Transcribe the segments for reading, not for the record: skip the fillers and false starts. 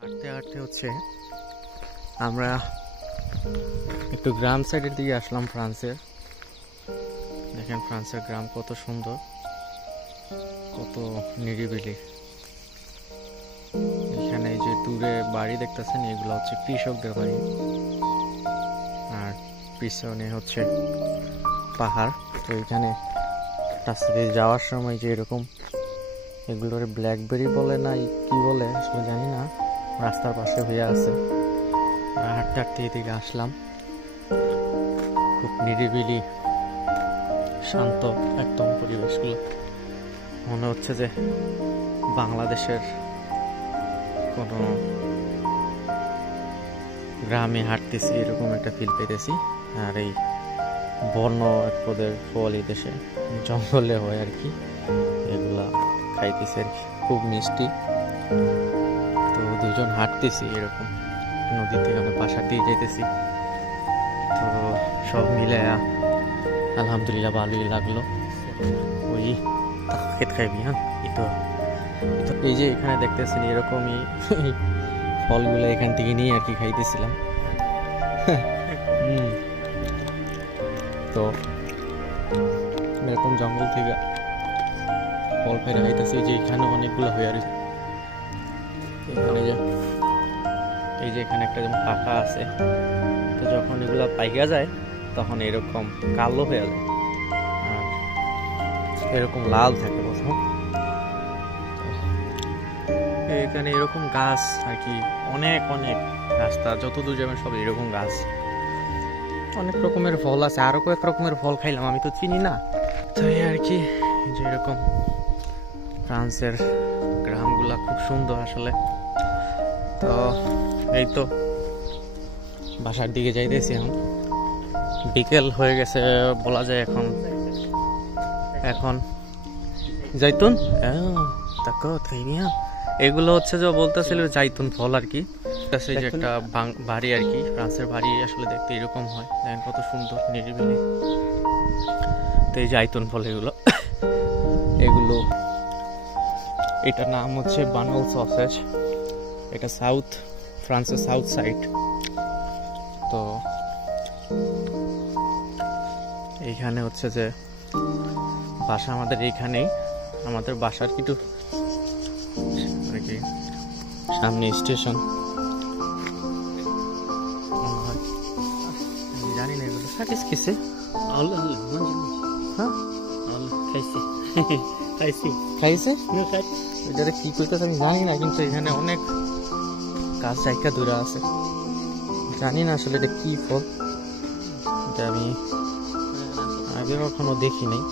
হাঁটতে হাঁটতে হচ্ছে আমরা একটু গ্রাম সাইডের দিকে আসলাম। ফ্রান্সের দেখেন, ফ্রান্সের গ্রাম কত সুন্দর, কত নিরিবিলি। এখানে এই যে দূরে বাড়ি দেখতেছেন, এগুলো হচ্ছে কৃষকদের বাড়ি, আর পিছনে হচ্ছে পাহাড়। তো এখানে রাস্তা দিয়ে যাওয়ার সময় যে এরকম এগুলোর ব্ল্যাকবেরি বলে না কি বলে আসলে জানি না, রাস্তার পাশে হয়ে আছে। হাঁটতে হাঁটতে এদিকে আসলাম। খুব নিরিবিলি, শান্ত একদম পরিবেশগুলো। মনে হচ্ছে যে বাংলাদেশের কোনো গ্রামে হাঁটতেছি, এরকম একটা ফিল পেতেছি। আর এই বন্য এক পদের ফল এই দেশে জঙ্গলে হয় আর কি, এগুলা খাইতেছি আর কি, খুব মিষ্টি। তো দুজন হাঁটতেছি এরকম নদী থেকে, আমরা বাসার দিয়ে যেতেছি। তো সব মিলে আলহামদুলিল্লাহ ভালোই লাগলো। ওই খেত খাইবি। হ্যাঁ, এই যে এখানে দেখতেছেন এরকমই ফলগুলো এখান থেকে নিয়ে আর কি খাইতেছিলাম। তো এরকম জঙ্গল থেকে ফল ফেরে খাইতেছি। যে এখানে অনেকগুলো হয়ে আর এখানে এই যে এখানে একটা যেমন পাকা আছে, তো যখন এগুলা পাইকা যায় তখন এরকম কালো হয়ে যায়, এরকম লাল থাকে প্রথম। এখানে এরকম গাছ আর কি, অনেক অনেক রাস্তা যত দূর যাবেন সব এরকম গাছ, অনেক রকমের ফল আছে। আরো কয়েক রকমের ফল খাইলাম, আমি তো চিনি না। তো এই আর কি, যে এরকম ফ্রান্সের গ্রামগুলা খুব সুন্দর আসলে। তো এই তো বাসার দিকে যাইতেছি এখন, বিকেল হয়ে গেছে বলা যায়। এখন জাইতুন এগুলো হচ্ছে যে বলতেছিল জাইতুন ফল আর কি। যে একটা বাড়ি আর কি, ফ্রান্সের বাড়ি আসলে দেখতে এরকম হয়। দেখেন কত সুন্দর নিরিবিলি। তো এই জাইতুন ফল এগুলো এটার নাম হচ্ছে বানল সসেজ। এটা সাউথ ফ্রান্সের সাউথ সাইড। তো এইখানে হচ্ছে যে বাসা আমাদের এইখানেই, আমাদের বাসার কিছু আর কি সামনে স্টেশন। জানি না এগুলো সাকিস কিসে খাইছে এটারে কি করতেছে আমি জানি না, কিন্তু এখানে অনেক গাছ জায়গা দূরে আছে। জানি না আসলে এটা কি ফল, এটা আমি আগে কখনো দেখি নাই।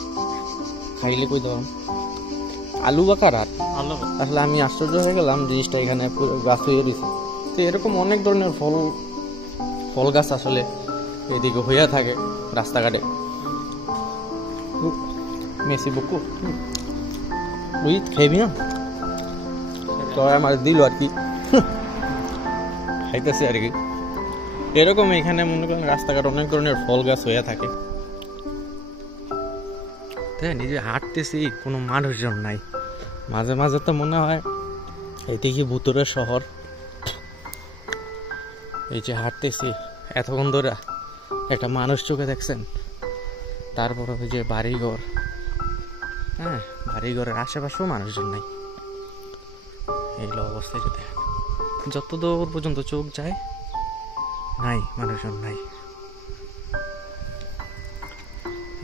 খাইলে কই দাম আলু বাকার আসলে আমি আশ্চর্য হয়ে গেলাম জিনিসটা এখানে গাছ হয়ে দিছে। তো এরকম অনেক ধরনের ফল গাছ আসলে এদিকে হইয়া থাকে রাস্তাঘাটে। মেসি বুকু উইথ খাইবি না, তো আমার দিল আর কি, খাইতেছি আর কি। এরকম এখানে মনে করেন রাস্তাঘাট অনেক ধরনের ফল গাছ হইয়া থাকে। নিজে হাঁটতেছি, কোনো মানুষজন নাই। মাঝে মাঝে তো মনে হয় এদিকে ভুতুরের শহর। এই যে হাঁটতেছি এতক্ষণ ধরে, একটা মানুষ চোখে দেখছেন। তারপর ওই যে বাড়িঘর, হ্যাঁ বাড়িঘরের আশেপাশেও মানুষজন নাই। এইগুলো অবস্থায় যে দেখেন, যত দূর পর্যন্ত চোখ যায় নাই, মানুষজন নাই।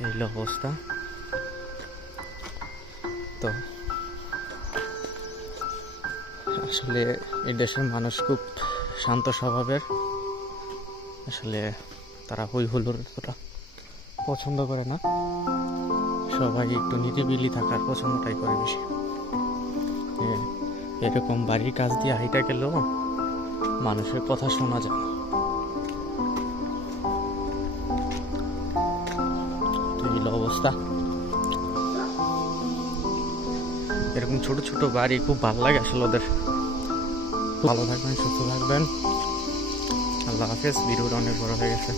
এইগুলো অবস্থা। তো আসলে এই দেশের মানুষ খুব শান্ত স্বভাবের। আসলে তারা হই হুল্লোড়টা পছন্দ করে না, সবাই একটু নিরিবিলি থাকার পছন্দটাই করে বেশি। এরকম বাড়ির কাছ দিয়ে হাইটা গেলেও মানুষের কথা শোনা যায়। এই অবস্থা। এরকম ছোট ছোট বাড়ি খুব ভালো লাগে আসলে ওদের। ভালো থাকবেন, সুস্থ থাকবেন, আল্লাহ হাফেজ। ভিডিওটা অনেক বড় হয়ে গেছে।